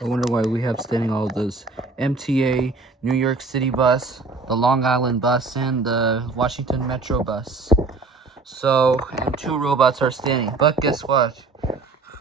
I wonder why we have standing all this MTA, New York City bus, the Long Island bus, and the Washington Metro bus. So, and two robots are standing. But guess what?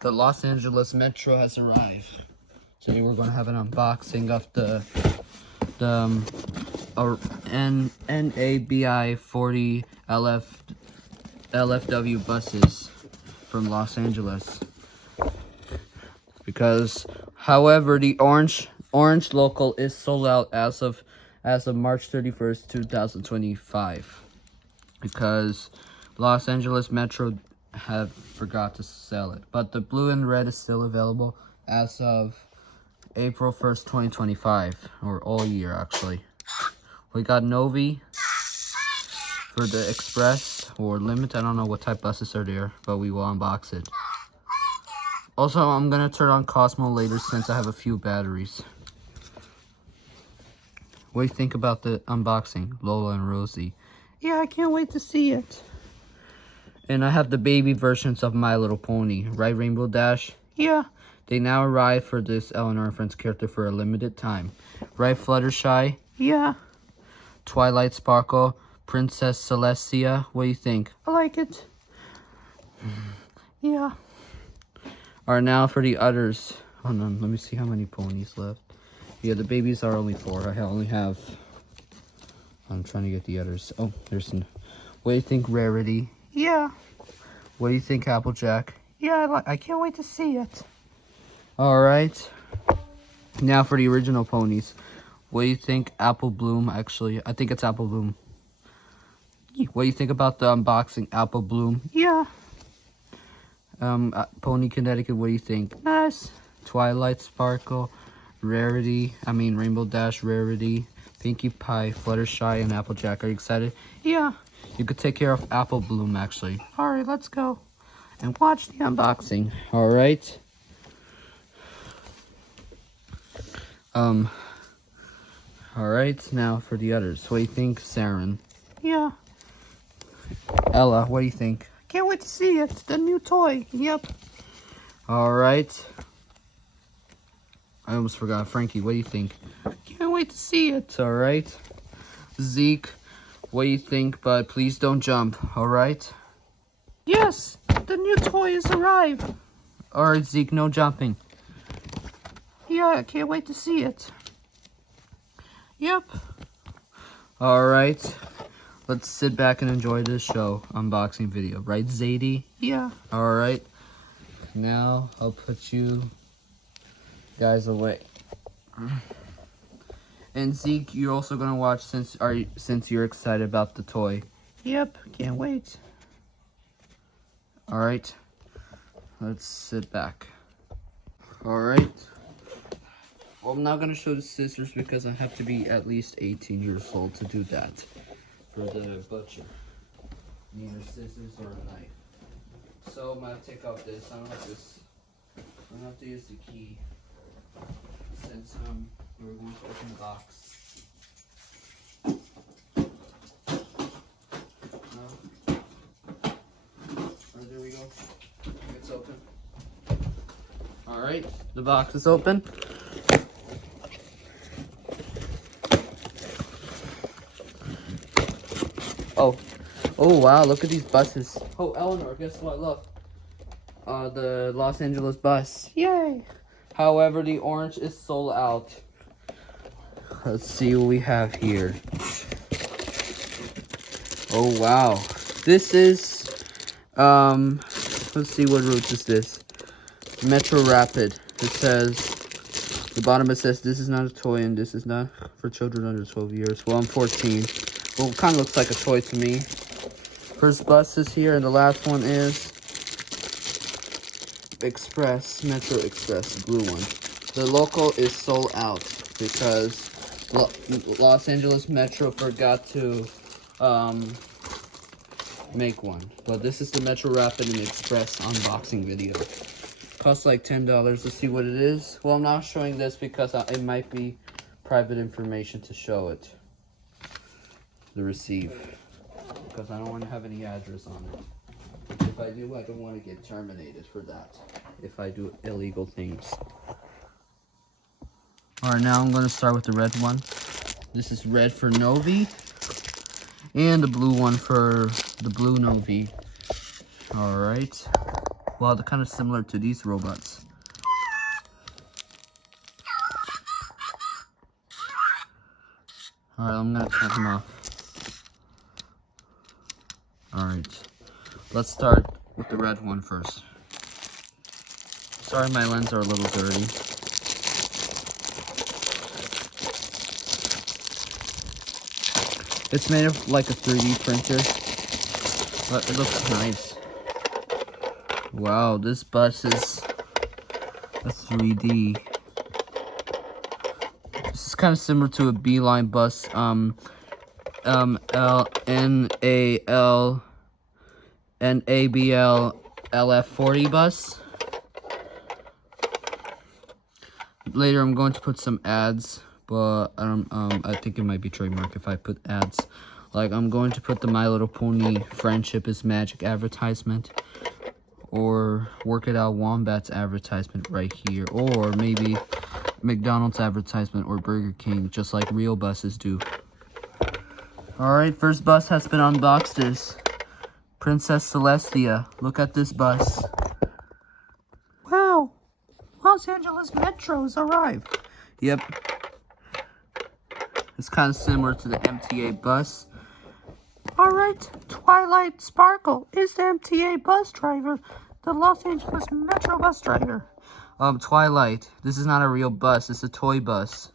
The Los Angeles Metro has arrived. Today we're going to have an unboxing of the NABI 40 LFW buses from Los Angeles. Because, however, the orange local is sold out as of March 31st, 2025. Because Los Angeles Metro have forgot to sell it. But the blue and red is still available as of April 1st, 2025, or all year actually. We got Novi for the Express or Limit. I don't know what type buses are there, but we will unbox it. Also, I'm gonna turn on Cosmo later since I have a few batteries. What do you think about the unboxing, Lola and Rosie? Yeah, I can't wait to see it. And I have the baby versions of My Little Pony, right, Rainbow Dash? Yeah. They now arrive for this Elinor and Friends character for a limited time. Right, Fluttershy? Yeah. Twilight Sparkle, Princess Celestia, what do you think? I like it. Yeah. Alright, now for the others. Hold on, let me see how many ponies left. Yeah, the babies are only 4. I only have... I'm trying to get the others. Oh, there's some... What do you think, Rarity? Yeah. What do you think, Applejack? Yeah, I can't wait to see it. Alright. Now for the original ponies. What do you think, Apple Bloom? Actually, I think it's Apple Bloom. What do you think about the unboxing, Apple Bloom? Yeah. Pony Connecticut, what do you think? Nice. Twilight Sparkle, Rainbow Dash, Rarity, Pinkie Pie, Fluttershy, and Applejack. Are you excited? Yeah. You could take care of Apple Bloom, actually. Alright, let's go. And watch the unboxing. Alright. Alright, now for the others. What do you think, Saren? Yeah. Ella, what do you think? Can't wait to see it. The new toy. Yep. Alright. I almost forgot. Frankie, what do you think? Can't wait to see it. Alright. Zeke, what do you think? But please don't jump. Alright? Yes. The new toy has arrived. Alright, Zeke, no jumping. Yeah, I can't wait to see it. Yep. Alright. Let's sit back and enjoy this show unboxing video. Right, Zadie? Yeah. Alright. Now, I'll put you guys away. And Zeke, you're also going to watch since you're excited about the toy. Yep. Can't wait. Alright. Let's sit back. Alright. Well, I'm not going to show the scissors because I have to be at least 18 years old to do that. For the butcher. Neither scissors or a knife. So I'm going to take off this. I don't have to use the key. Since we're going to open the box. There we go. It's open. Alright, the box is open. Oh wow, look at these buses. Oh, Elinor, guess what? Look. The Los Angeles bus. Yay! However, the orange is sold out. Let's see what we have here. Oh wow. This is let's see what route is this. Metro Rapid. It says the bottom it says this is not a toy and this is not for children under 12 years. Well, I'm 14. Well, it kind of looks like a toy to me. First bus is here, and the last one is Express, Metro Express, the blue one. The local is sold out because Los Angeles Metro forgot to make one. But this is the Metro Rapid and Express unboxing video. Costs like $10. Let's see what it is. Well, I'm not showing this because it might be private information to show it. The receive. Because I don't want to have any address on it. If I do, I don't want to get terminated for that. If I do illegal things. Alright, now I'm going to start with the red one. This is red for Novi. And the blue one for the blue Novi. Alright. Well, they're kind of similar to these robots. Alright, I'm going to turn them off. Alright. Let's start with the red one first. Sorry, my lenses are a little dirty. It's made of like a 3D printer, but it looks nice. Wow, this bus is a 3D. This is kind of similar to a Beeline bus, NABL LF40 bus. Later, I'm going to put some ads. But I think it might be trademark if I put ads. Like, I'm going to put the My Little Pony Friendship is Magic advertisement, or Work It Out Wombats advertisement right here, or maybe McDonald's advertisement or Burger King, just like real buses do. Alright, first bus has been unboxed. Is Princess Celestia. Look at this bus. Wow, Los Angeles Metro's arrived. Yep. It's kind of similar to the MTA bus. Alright, Twilight Sparkle is the MTA bus driver, the Los Angeles Metro bus driver. Twilight, this is not a real bus, it's a toy bus.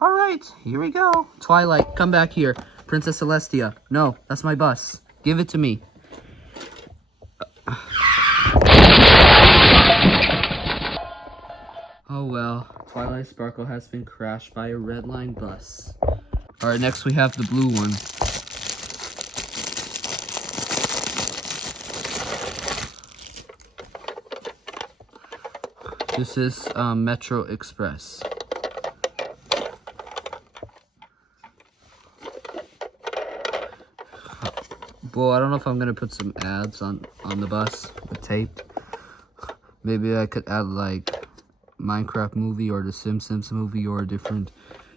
Alright, here we go. Twilight, come back here. Princess Celestia. No, that's my bus. Give it to me. Oh well, Twilight Sparkle has been crashed by a red line bus. Alright, next we have the blue one. This is Metro Express. Well, I don't know if I'm gonna put some ads on the bus with tape. Maybe I could add like Minecraft movie or the Simpsons movie or a different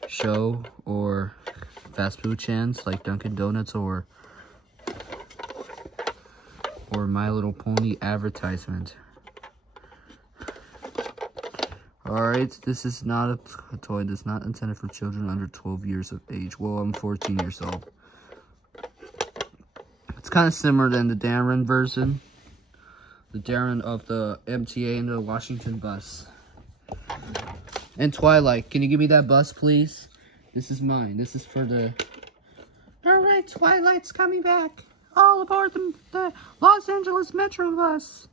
show or fast food chains like Dunkin' Donuts or My Little Pony advertisement. Alright, this is not a toy. This is not intended for children under 12 years of age. Well, I'm 14 years old. It's kind of similar than the Darren version. The Darren of the MTA and the Washington bus. And Twilight, can you give me that bus, please? This is mine. This is for the... Alright, Twilight's coming back. All aboard the Los Angeles Metro bus.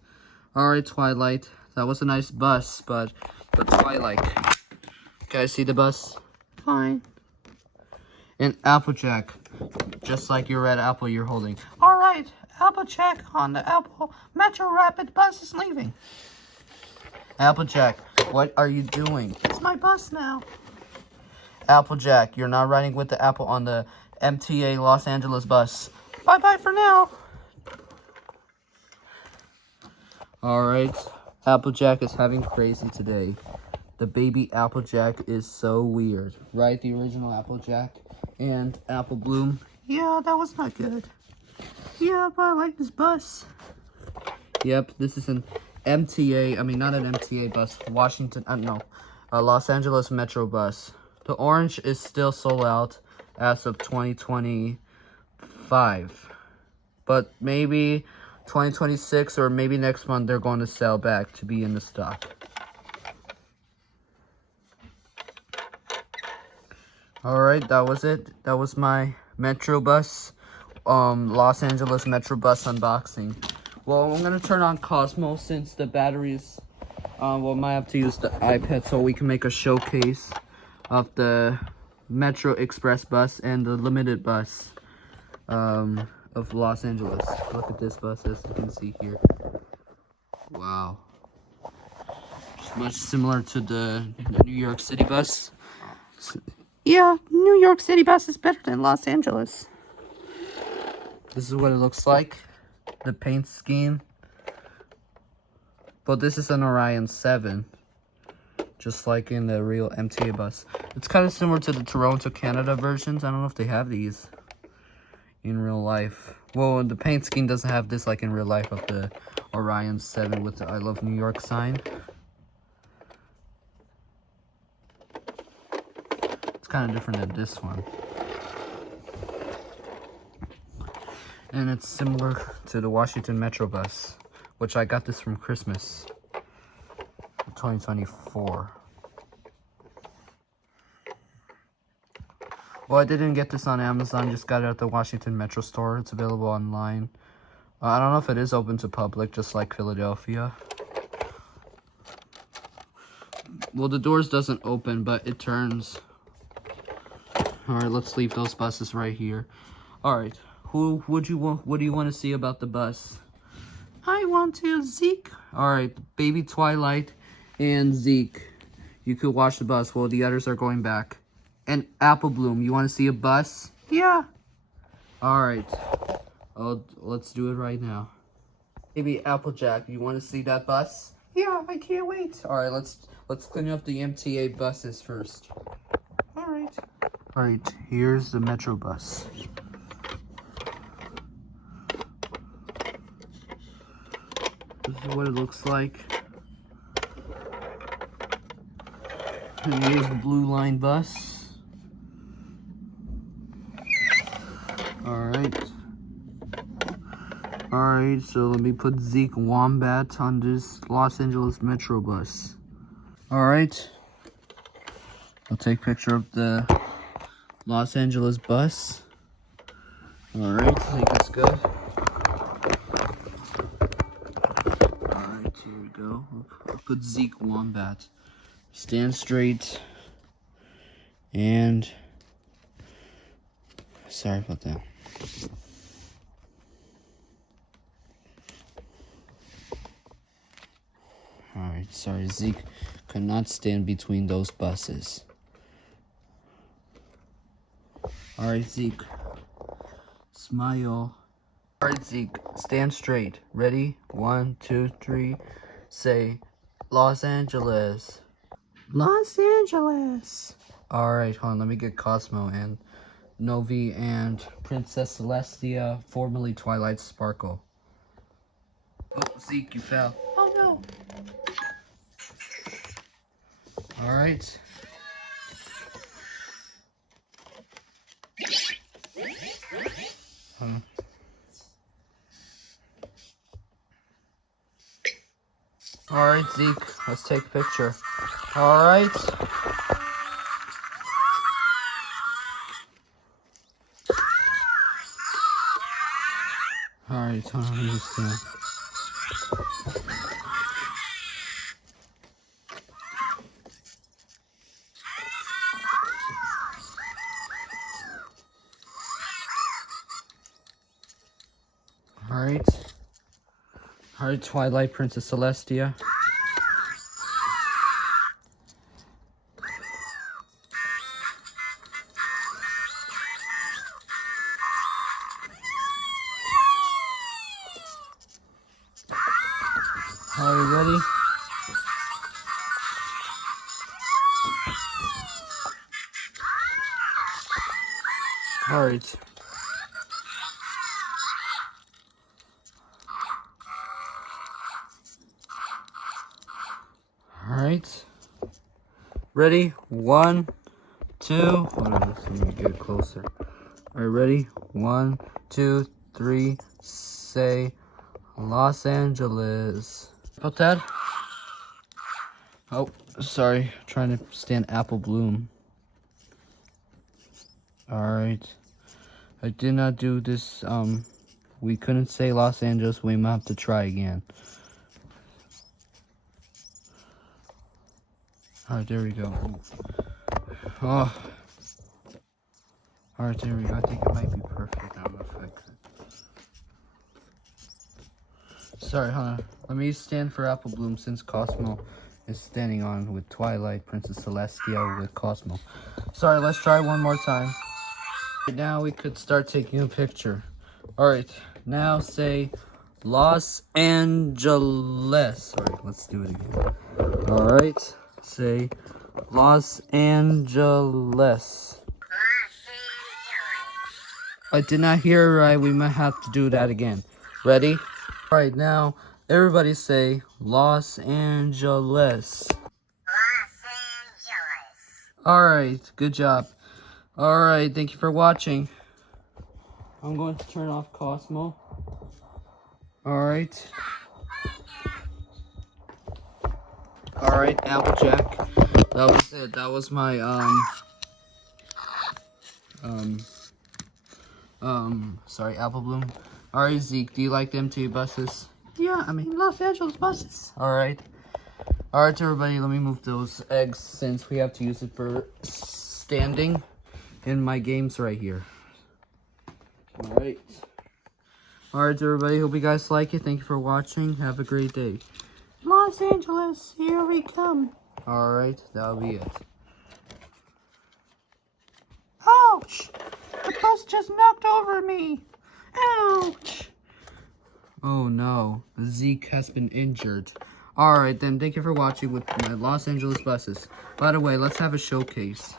Alright, Twilight. That was a nice bus, but Twilight. Can I see the bus? Fine. And Applejack. Just like your red apple you're holding. Alright, Applejack on the Apple Metro Rapid bus is leaving. Applejack, what are you doing? It's my bus now. Applejack, you're not riding with the Apple on the MTA Los Angeles bus. Bye-bye for now. Alright, Applejack is having crazy today. The baby Applejack is so weird. Right, the original Applejack and Apple Bloom. Yeah, that was not good. Yeah, but I like this bus. Yep, this is an MTA, I mean not an MTA bus, Washington, Los Angeles Metro bus. The orange is still sold out as of 2025. But maybe 2026 or maybe next month they're going to sell back to be in the stock. Alright, that was it. That was my Metro bus, Los Angeles Metro bus unboxing. Well, I'm going to turn on Cosmo since the batteries, might have to use the iPad so we can make a showcase of the Metro Express bus and the limited bus of Los Angeles. Look at this bus, as you can see here. Wow. It's much similar to the New York City bus. Yeah, New York City bus is better than Los Angeles. This is what it looks like. The paint scheme. But this is an Orion 7. just like in the real MTA bus. It's kind of similar to the Toronto, Canada versions. I don't know if they have these in real life. Well, the paint scheme doesn't have this like in real life of the Orion 7 with the I Love New York sign. It's kind of different than this one. And it's similar to the Washington Metro bus, which I got this from Christmas 2024. Well, I didn't get this on Amazon, just got it at the Washington Metro store. It's available online. I don't know if it is open to public, just like Philadelphia. Well, the doors doesn't open, but it turns. Alright, let's leave those buses right here. Alright, what do you want to see about the bus? I want to Zeke. Alright, baby Twilight and Zeke. You could watch the bus while the others are going back. And Apple Bloom, you want to see a bus? Yeah. Alright. Oh, let's do it right now. Baby Applejack, you want to see that bus? Yeah, I can't wait. Alright, let's clean up the MTA buses first. Alright. Alright, here's the Metro bus. This is what it looks like. And here's the Blue Line bus. Alright, so let me put Zeke Wombat on this Los Angeles Metro bus. Alright. I'll take a picture of the Los Angeles bus. Alright, I think it's good. Alright, here we go. I'll put Zeke Wombat. Stand straight. And sorry about that. Alright, sorry, Zeke could not stand between those buses. Alright, Zeke. Smile. Alright, Zeke, stand straight. Ready? 1, 2, 3. Say, Los Angeles. Los Angeles. Alright, hold on, let me get Cosmo and Novi and Princess Celestia, formerly Twilight Sparkle. Oh, Zeke, you fell. Oh no. Alright. Alright, Zeke, let's take a picture. Alright. Alright, I understand. Alright. Alright, Twilight Princess Celestia. Are you ready? Alright. Alright. Ready? 1, 2. Hold on, let me get closer. Alright, ready? 1, 2, 3. Say Los Angeles. About that? Oh, sorry. Trying to stand Apple Bloom. Alright. I did not do this. We couldn't say Los Angeles. We might have to try again. Alright, there we go. Oh. Alright, there we go. I think it might be perfect. I don't know if I could. Sorry, hold on. Let me stand for Apple Bloom since Cosmo is standing on with Twilight, Princess Celestia with Cosmo. Sorry, let's try one more time. Now we could start taking a picture. Alright, now say Los Angeles. Sorry, let's do it again. Alright, say Los Angeles. I did not hear it right. We might have to do that again. Ready? All right, now everybody say Los Angeles. All right, good job. All right, thank you for watching. I'm going to turn off Cosmo. All right. All right, Applejack. That was it. That was my sorry, Apple Bloom. All right, Zeke, do you like the MTA buses? Yeah, I mean Los Angeles buses. All right, everybody. Let me move those eggs since we have to use it for standing in my games right here. All right, everybody. Hope you guys like it. Thank you for watching. Have a great day. Los Angeles, here we come. All right, that'll be it. Ouch! The bus just knocked over me. Ouch! Oh no, Zeke has been injured. Alright then, thank you for watching with my Los Angeles buses. By the way, let's have a showcase.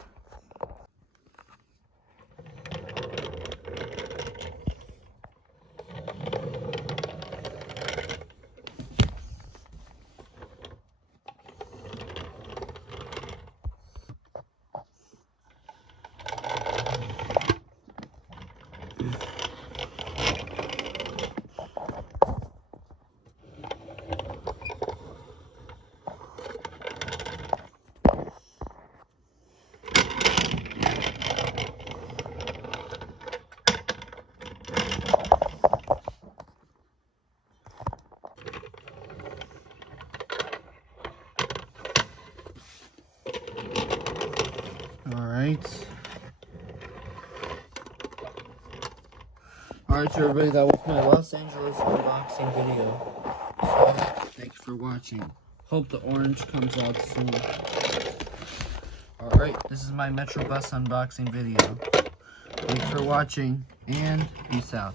Alright everybody, that was my Los Angeles unboxing video. So, thank you for watching. Hope the orange comes out soon. Alright, this is my Metro Bus unboxing video. Thanks for watching, and peace out.